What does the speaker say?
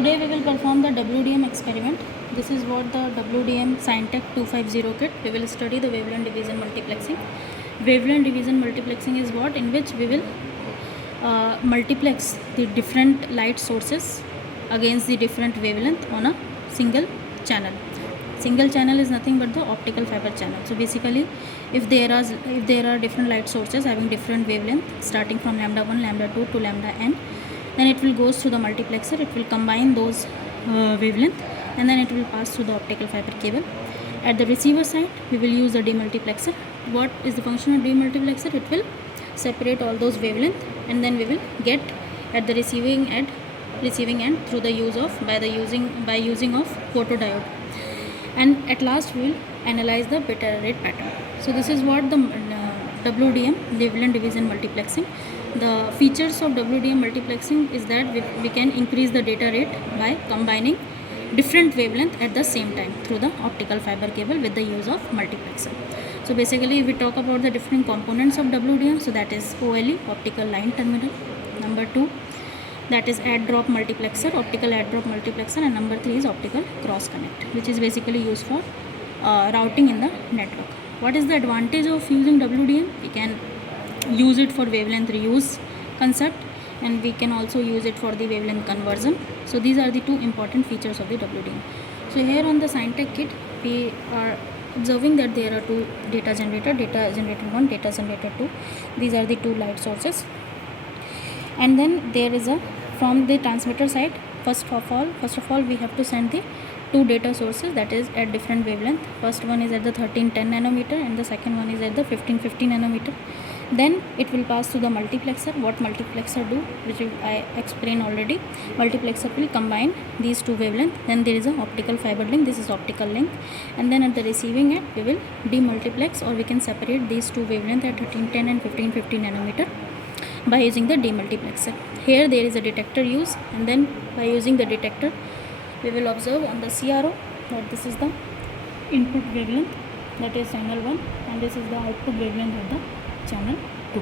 Today we will perform the WDM experiment. This is what the WDM Scientech 250 kit. We will study the wavelength division multiplexing. Wavelength division multiplexing is what in which we will multiplex the different light sources against the different wavelength on a single channel. Single channel is nothing but the optical fiber channel. So basically, if there are different light sources having different wavelength starting from lambda 1, lambda 2 to lambda n, then it will goes through the multiplexer. It will combine those wavelength and then it will pass through the optical fiber cable. At the receiver side, we will use the demultiplexer. What is the function of demultiplexer? It will separate all those wavelength and then we will get at the receiving end through the use of by using of photodiode. And at last we will analyze the bit error rate pattern. So this is what the WDM, wavelength division multiplexing. The features of WDM multiplexing is that we can increase the data rate by combining different wavelength at the same time through the optical fiber cable with the use of multiplexer. So basically we talk about the different components of WDM. So that is OLE, optical line terminal. Number 2, that is add-drop multiplexer, optical add-drop multiplexer, and number 3 is optical cross connect, which is basically used for routing in the network. What is the advantage of using WDM? We can use it for wavelength reuse concept and we can also use it for the wavelength conversion. So these are the two important features of the WDM. So here on the Scientech kit, we are observing that there are two data generator 1, data generator 2. These are the two light sources. And then there is from the transmitter side, first of all we have to send the two data sources that is at different wavelength. First one is at the 1310 nanometer and the second one is at the 1550 nanometer. Then it will pass through the multiplexer. What multiplexer do, which I explained already, multiplexer will combine these two wavelength. Then there is a optical fiber link, this is optical link, and then at the receiving end we will demultiplex, or we can separate these two wavelength at 1310 and 1550 nanometer by using the demultiplexer. Here there is a detector used, and then by using the detector we will observe on the CRO that this is the input wavelength, that is channel 1, and this is the output wavelength of the channel 2.